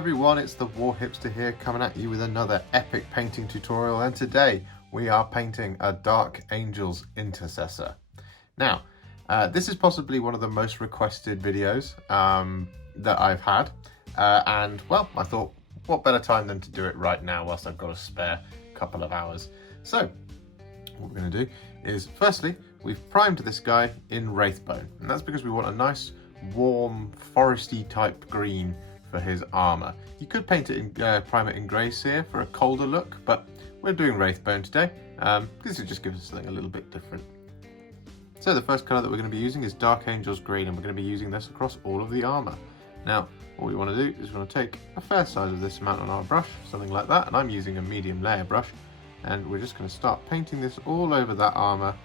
everyone, it's the Warhipster here coming at you with another epic painting tutorial, and today we are painting a Dark Angels Intercessor. Now, this is possibly one of the most requested videos that I've had, and well, I thought what better time than to do it right now whilst I've got a spare couple of hours. So, what we're going to do is, firstly, we've primed this guy in Wraithbone, and that's because we want a nice warm foresty type green for his armor. You could paint it in prime it in Grey Seer for a colder look, but we're doing Wraithbone today because it just gives us something a little bit different. So the first colour that we're going to be using is Dark Angels Green, and we're going to be using this across all of the armor. Now what we want to do is we want to take a fair size of this amount on our brush, something like that, and I'm using a medium layer brush, and we're just going to start painting this all over that armor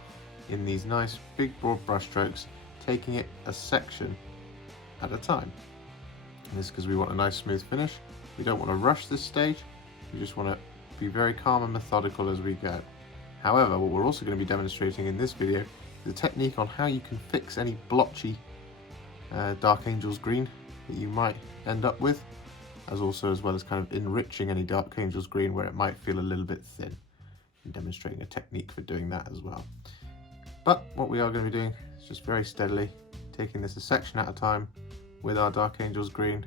in these nice big broad brush strokes, taking it a section at a time. And this is because we want a nice smooth finish. We don't want to rush this stage, we just want to be very calm and methodical as we go. However, what we're also going to be demonstrating in this video is a technique on how you can fix any blotchy Dark Angels Green that you might end up with, as well as kind of enriching any Dark Angels Green where it might feel a little bit thin, and demonstrating a technique for doing that as well. But what we are going to be doing is just very steadily taking this a section at a time with our Dark Angels Green.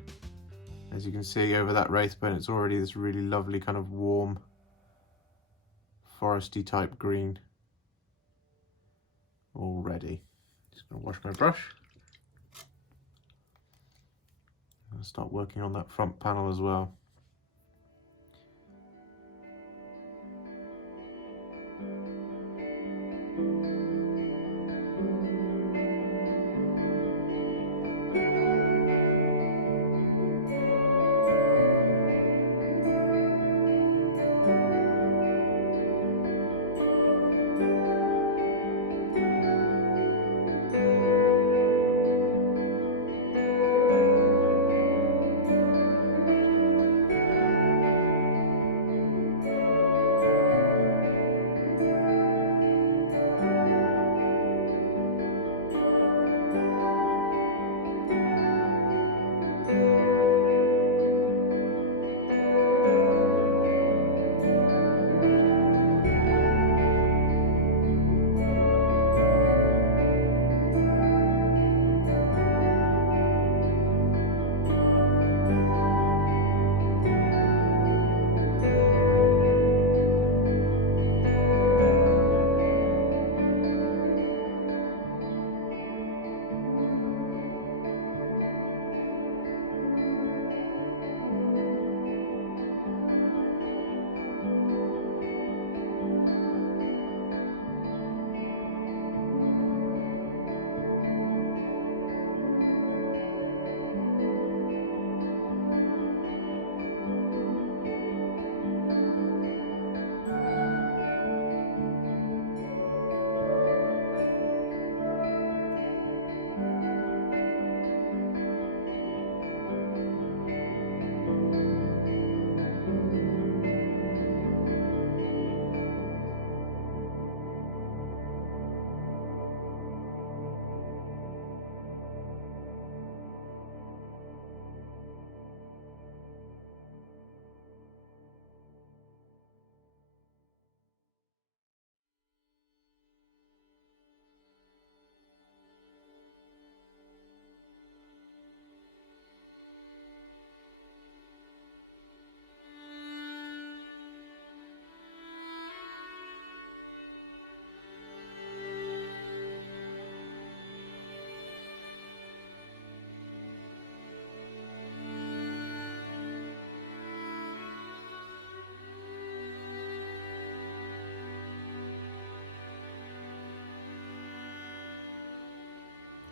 As you can see over that Wraithbone, it's already this really lovely kind of warm foresty type green already. Just going to wash my brush. I'm going to start working on that front panel as well.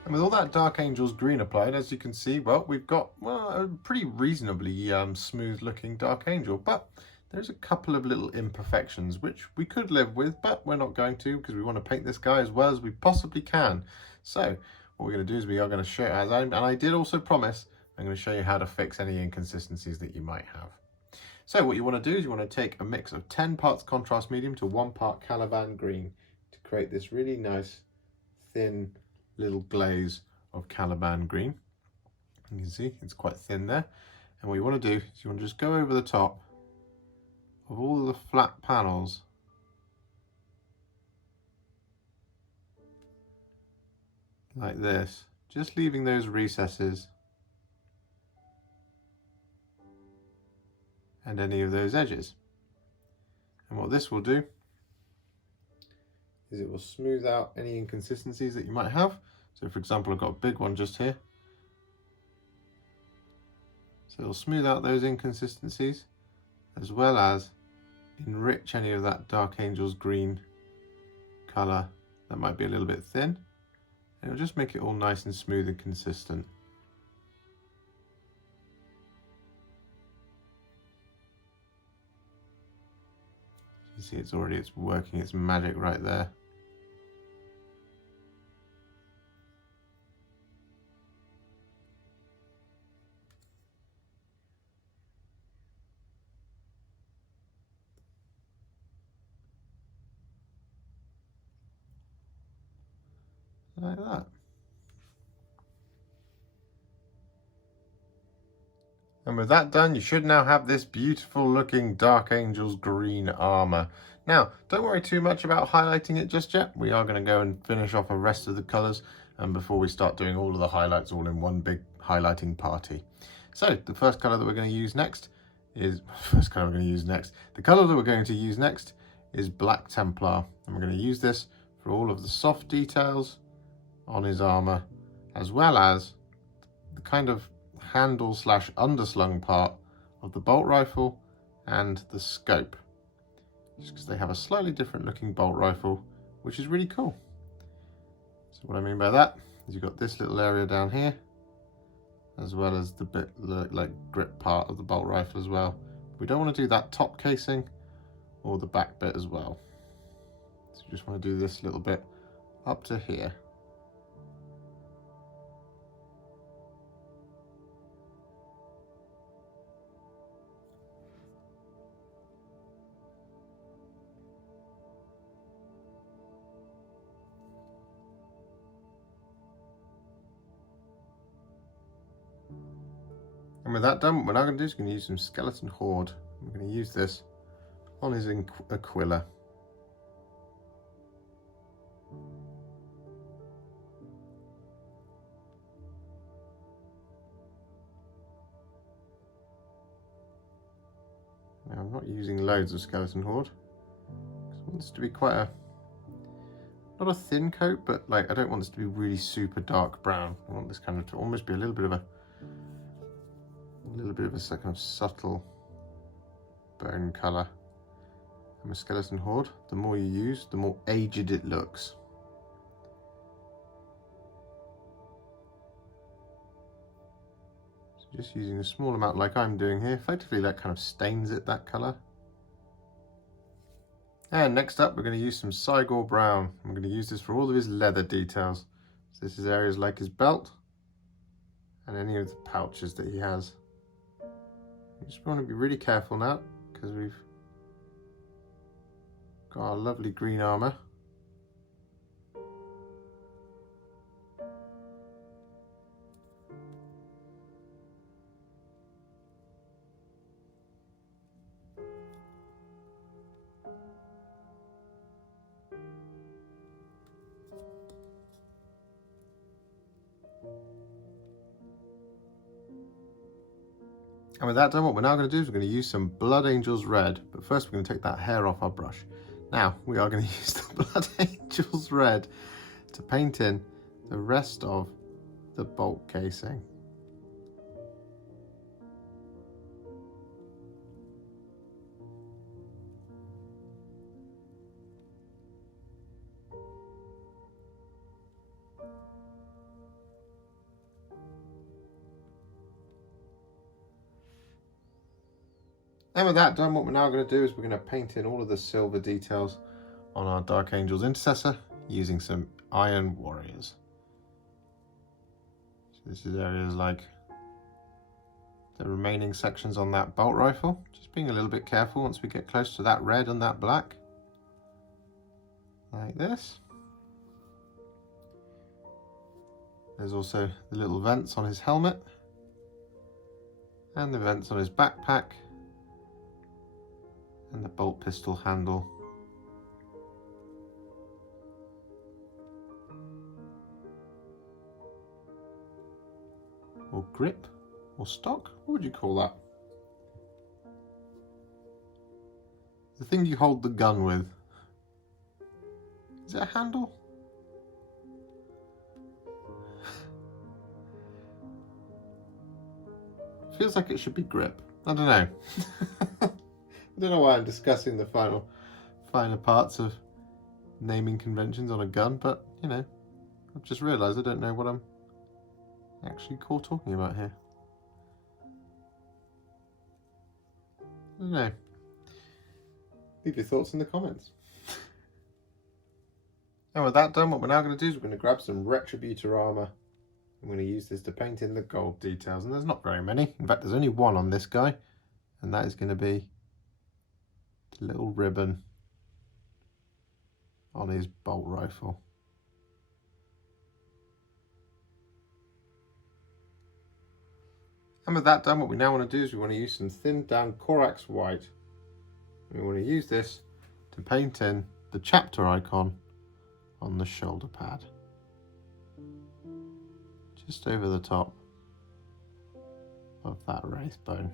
And with all that Dark Angels Green applied, as you can see, well, we've got a pretty reasonably smooth looking Dark Angel, but there's a couple of little imperfections which we could live with, but we're not going to, because we want to paint this guy as well as we possibly can. So what we're going to do is we are going to show, and I did also promise, I'm going to show you how to fix any inconsistencies that you might have. So what you want to do is you want to take a mix of 10 parts contrast medium to 1 part Caliban Green to create this really nice thin little glaze of Caliban Green. You can see it's quite thin there. And what you want to do is you want to just go over the top of all of the flat panels like this, just leaving those recesses and any of those edges. And what this will do is it will smooth out any inconsistencies that you might have. So for example, I've got a big one just here. So it'll smooth out those inconsistencies as well as enrich any of that Dark Angel's green colour that might be a little bit thin. And it'll just make it all nice and smooth and consistent. You see it's working its magic right there. Like that. And with that done, you should now have this beautiful looking Dark Angel's green armor. Now, don't worry too much about highlighting it just yet. We are going to go and finish off the rest of the colors before we start doing all of the highlights all in one big highlighting party. So the first color that we're going to use next is, the color that we're going to use next is Black Templar. And we're going to use this for all of the soft details on his armor, as well as the kind of handle slash underslung part of the bolt rifle and the scope, just because they have a slightly different looking bolt rifle, which is really cool. So what I mean by that is you've got this little area down here, as well as the bit like grip part of the bolt rifle as well. We don't want to do that top casing or the back bit as well. So you just want to do this little bit up to here. And with that done, what we're now going to do is going to use some Skeleton Horde. We're going to use this on his Aquila. Now I'm not using loads of Skeleton Horde, because I want this to be quite a, not a thin coat, but like I don't want this to be really super dark brown. I want this kind of to almost be a little bit of a kind of subtle bone colour. And with Skeleton Horde, the more you use, the more aged it looks. So just using a small amount like I'm doing here, effectively that kind of stains it that colour. And next up we're going to use some Cygor Brown. I'm going to use this for all of his leather details. So this is areas like his belt and any of the pouches that he has. You just want to be really careful now, because we've got our lovely green armour. And with that done, what we're now going to do is we're going to use some Blood Angel's Red. But first we're going to take that hair off our brush. Now we are going to use the Blood Angel's Red to paint in the rest of the bolt casing. And with that done, what we're now going to do is we're going to paint in all of the silver details on our Dark Angel's Intercessor using some Iron Warriors. So this is areas like the remaining sections on that bolt rifle. Just being a little bit careful once we get close to that red and that black. Like this. There's also the little vents on his helmet. And the vents on his backpack. And the bolt pistol handle. Or grip, or stock, what would you call that? The thing you hold the gun with. Is it a handle? Feels like it should be grip. I don't know. I don't know why I'm discussing the finer parts of naming conventions on a gun, but you know, I've just realised I don't know what I'm actually talking about here. I don't know. Leave your thoughts in the comments. And with that done, what we're now going to do is we're going to grab some Retributor Armour. I'm going to use this to paint in the gold details, and there's not very many. In fact, there's only one on this guy, and that is going to be the little ribbon on his bolt rifle. And with that done, what we now want to do is we want to use some thinned down Corax White. We want to use this to paint in the chapter icon on the shoulder pad. Just over the top of that Wraithbone.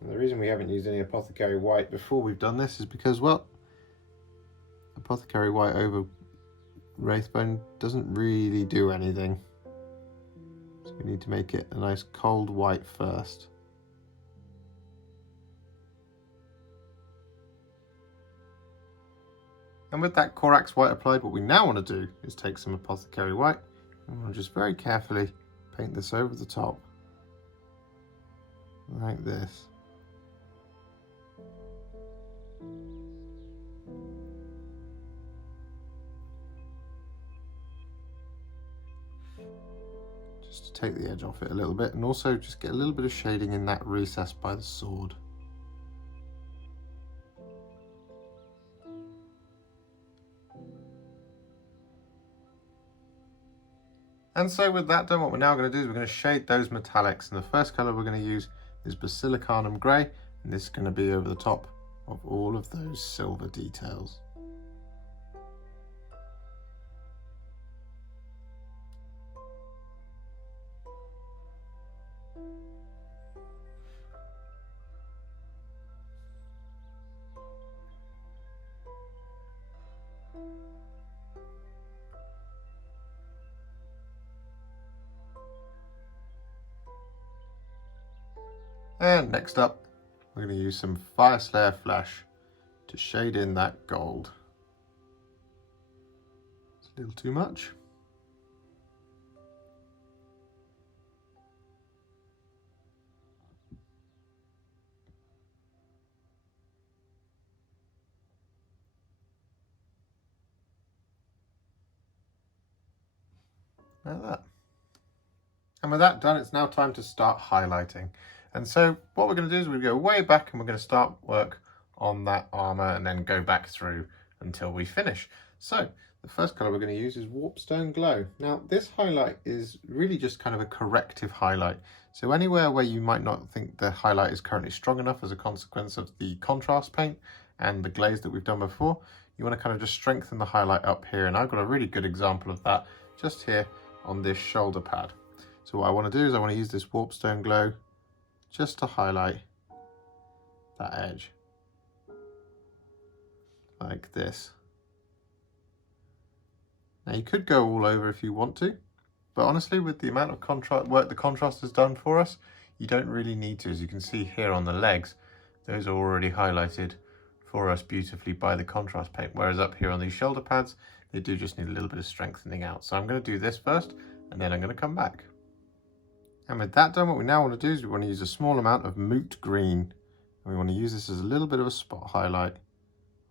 And the reason we haven't used any Apothecary White before we've done this is because, well, Apothecary White over Wraithbone doesn't really do anything. So we need to make it a nice cold white first. And with that Corax White applied, what we now want to do is take some Apothecary White and we'll just very carefully paint this over the top, like this. Just to take the edge off it a little bit, and also just get a little bit of shading in that recess by the sword. And so with that done, what we're now going to do is we're going to shade those metallics, and the first colour we're going to use is Basilicanum Grey, and this is going to be over the top of all of those silver details. And next up, we're going to use some Fyreslayer Flesh to shade in that gold. It's a little too much. Like that. And with that done, it's now time to start highlighting. And so what we're going to do is we're going to go way back and we're going to start work on that armour and then go back through until we finish. So the first colour we're going to use is Warpstone Glow. Now this highlight is really just kind of a corrective highlight. So anywhere where you might not think the highlight is currently strong enough as a consequence of the contrast paint and the glaze that we've done before, you want to kind of just strengthen the highlight up here. And I've got a really good example of that just here on this shoulder pad. So what I want to do is I want to use this Warpstone Glow just to highlight that edge, like this. Now you could go all over if you want to, but honestly with the amount of contrast work the contrast has done for us, you don't really need to. As you can see here on the legs, those are already highlighted for us beautifully by the contrast paint, whereas up here on these shoulder pads, they do just need a little bit of strengthening out. So I'm going to do this first, and then I'm going to come back. And with that done, what we now want to do is we want to use a small amount of Moot Green. And we want to use this as a little bit of a spot highlight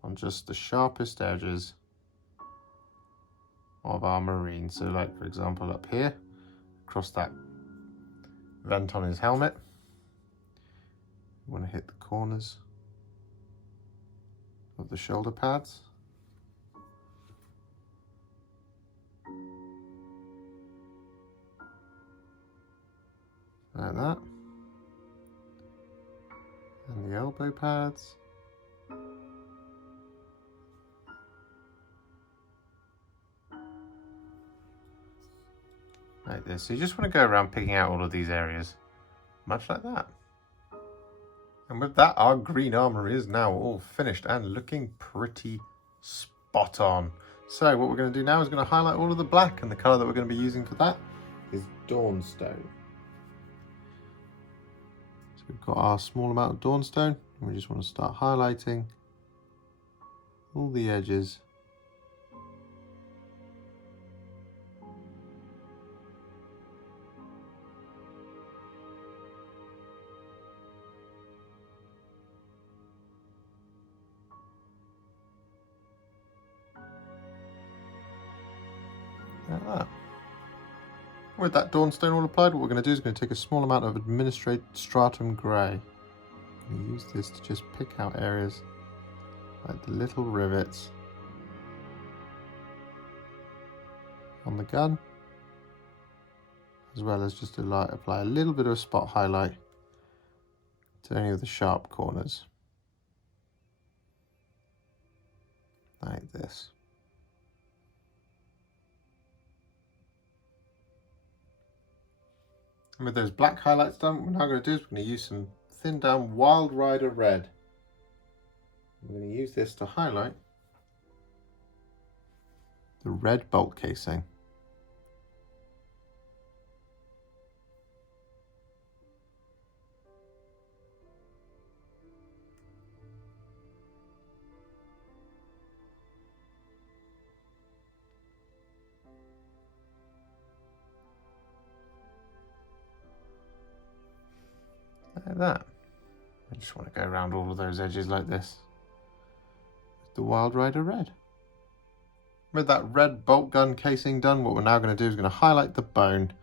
on just the sharpest edges of our marine. So like, for example, up here, across that vent on his helmet. We want to hit the corners of the shoulder pads. Like that. the elbow pads. Like this. So you just want to go around picking out all of these areas, much like that. And with that, our green armor is now all finished and looking pretty spot on. So what we're going to do now is going to highlight all of the black, and the colour that we're going to be using for that is Dawnstone. So we've got our small amount of Dawnstone, and we just want to start highlighting all the edges. Like that. With that Dawnstone all applied, what we're going to do is we're going to take a small amount of Administratum Grey. I'm going to use this to just pick out areas like the little rivets on the gun, as well as just to apply a little bit of a spot highlight to any of the sharp corners, like this. And with those black highlights done, what we're now going to do is we're going to use some thinned down Wild Rider Red. We're going to use this to highlight the red bolt casing. Like that. I just want to go around all of those edges like this with the Wild Rider Red. With that red bolt gun casing done, what we're now going to do is going to highlight the bone,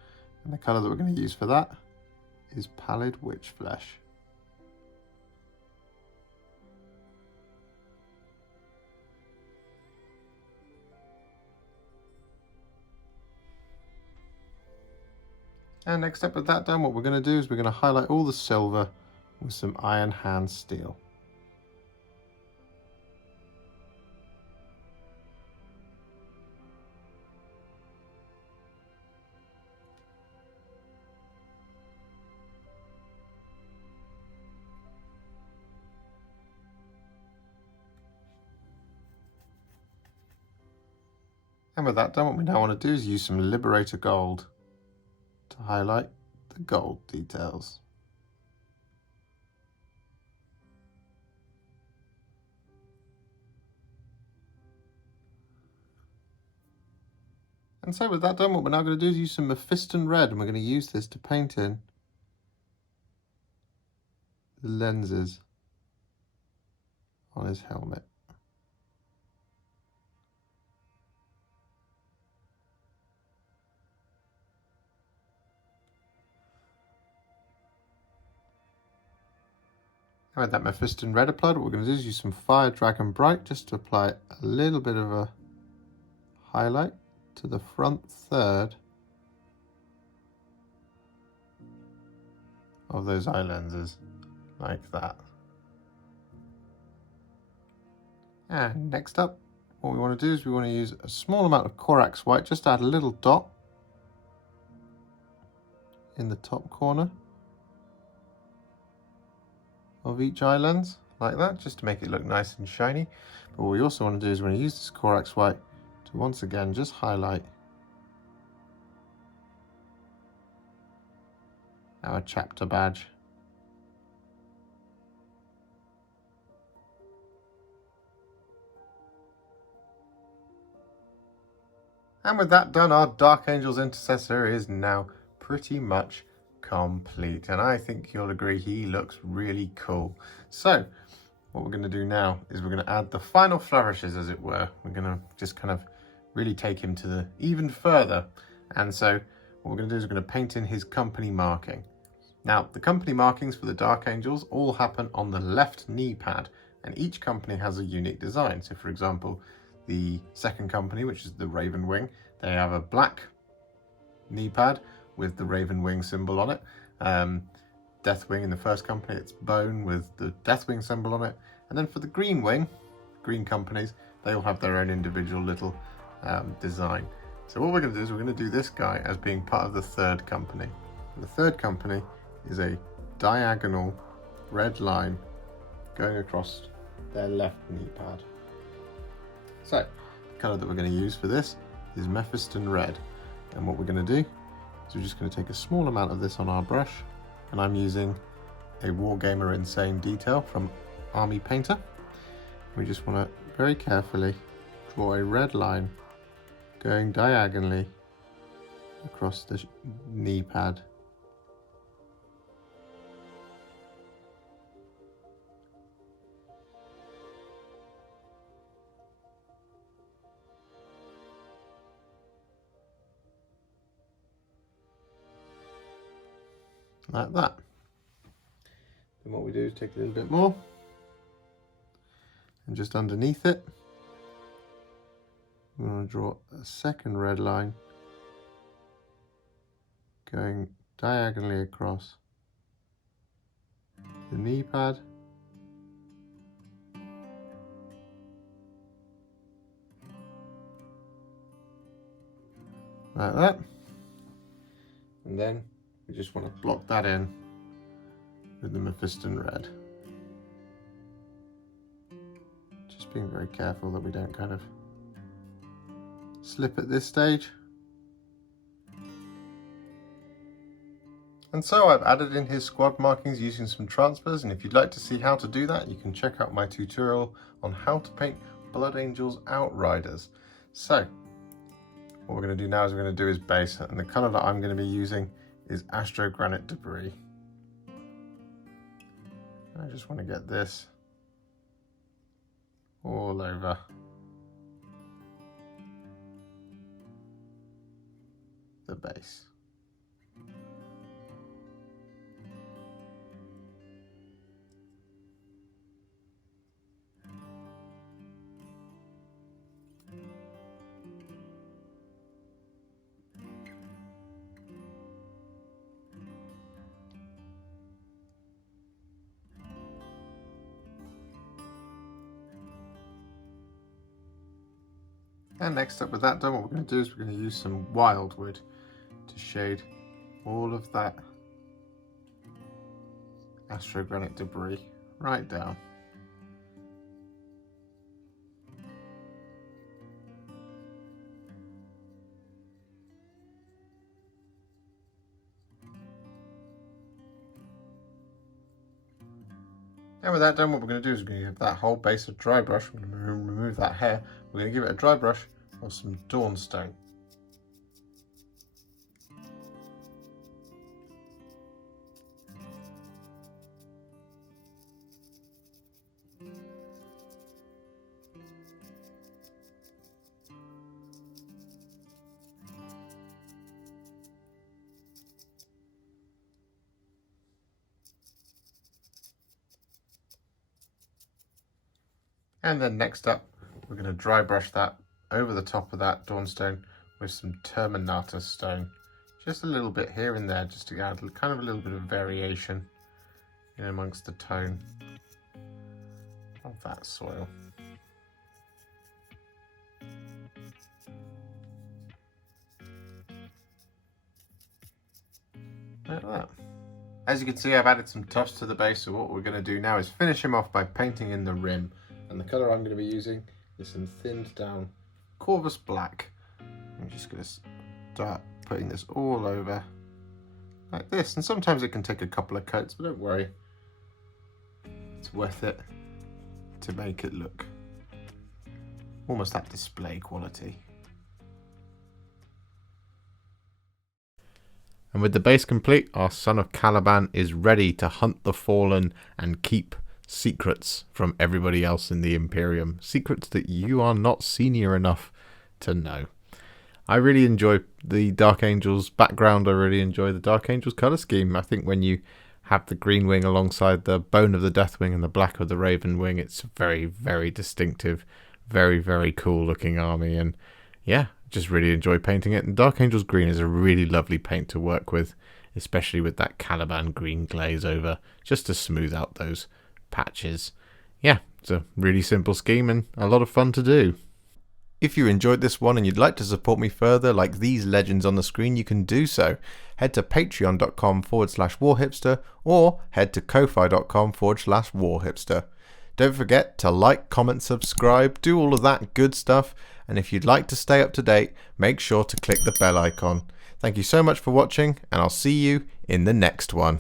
and the colour that we're going to use for that is Pallid Witch Flesh. And next up with that done, what we're going to do is we're going to highlight all the silver with some Iron Hand Steel. And with that done, what we now want to do is use some Liberator Gold to highlight the gold details. And so with that done, what we're now going to do is use some Mephiston Red, and we're going to use this to paint in the lenses on his helmet. With that Mephiston Red applied, what we're going to do is use some Fire Dragon Bright just to apply a little bit of a highlight to the front third of those eye lenses, like that. And next up, what we want to do is we want to use a small amount of Corax White, just to add a little dot in the top corner of each eye lens, like that, just to make it look nice and shiny. But what we also want to do is we're going to use this Corax White to once again just highlight our chapter badge. And with that done, our Dark Angel's Intercessor is now pretty much complete, and I think you'll agree he looks really cool. So what we're going to do now is we're going to add the final flourishes, as it were. We're going to just kind of really take him to the even further, and so what we're going to do is we're going to paint in his company marking. Now the company markings for the Dark Angels all happen on the left knee pad, and each company has a unique design. So for example, the second company, which is the Raven Wing, they have a black knee pad with the Raven Wing symbol on it. Deathwing in the first company, it's bone with the Deathwing symbol on it. And then for the green wing, green companies, they all have their own individual little design. So what we're going to do is we're going to do this guy as being part of the third company. The third company is a diagonal red line going across their left knee pad. So the colour that we're going to use for this is Mephiston Red. And what we're going to do is we're just going to take a small amount of this on our brush, and I'm using a Wargamer Insane detail from Army Painter. We just want to very carefully draw a red line going diagonally across the knee pad. Like that. Then what we do is take a little bit more, and just underneath it, we're going to draw a second red line going diagonally across the knee pad. Like that. And then we just want to block that in with the Mephiston Red. Just being very careful that we don't kind of slip at this stage. And so I've added in his squad markings using some transfers, and if you'd like to see how to do that, you can check out my tutorial on how to paint Blood Angels Outriders. So what we're going to do now is we're going to do his base, and the colour that I'm going to be using is Astrogranite Debris. And I just want to get this all over the base. And next up with that done, what we're going to do is we're going to use some Wyldwood to shade all of that Astrogranite Debris right down. And with that done, what we're going to do is we're going to give that whole base a dry brush. We're going to remove that hair. We're going to give it a dry brush of some Dawnstone. And then next up, we're going to dry brush that over the top of that Dawnstone with some Terminatus Stone. Just a little bit here and there, just to add kind of a little bit of variation in amongst the tone of that soil. Like that. As you can see, I've added some tufts to the base, so what we're going to do now is finish him off by painting in the rim. And the colour I'm going to be using is some thinned down Corvus Black. I'm just going to start putting this all over like this. And sometimes it can take a couple of coats, but don't worry. It's worth it to make it look almost that display quality. And with the base complete, our son of Caliban is ready to hunt the fallen and keep secrets from everybody else in the Imperium. Secrets that you are not senior enough to know. I really enjoy the Dark Angels background. I really enjoy the Dark Angels colour scheme. I think when you have the green wing alongside the bone of the Deathwing and the black of the Raven wing, it's very, very distinctive. Very, very cool looking army. And yeah, just really enjoy painting it. And Dark Angels Green is a really lovely paint to work with. especially with that Caliban Green glaze over, just to smooth out those patches. Yeah, it's a really simple scheme and a lot of fun to do. If you enjoyed this one and you'd like to support me further like these legends on the screen, you can do so. Head to patreon.com/warhipster or head to ko-fi.com/warhipster. Don't forget to like, comment, subscribe, do all of that good stuff, and if you'd like to stay up to date, make sure to click the bell icon. Thank you so much for watching, and I'll see you in the next one.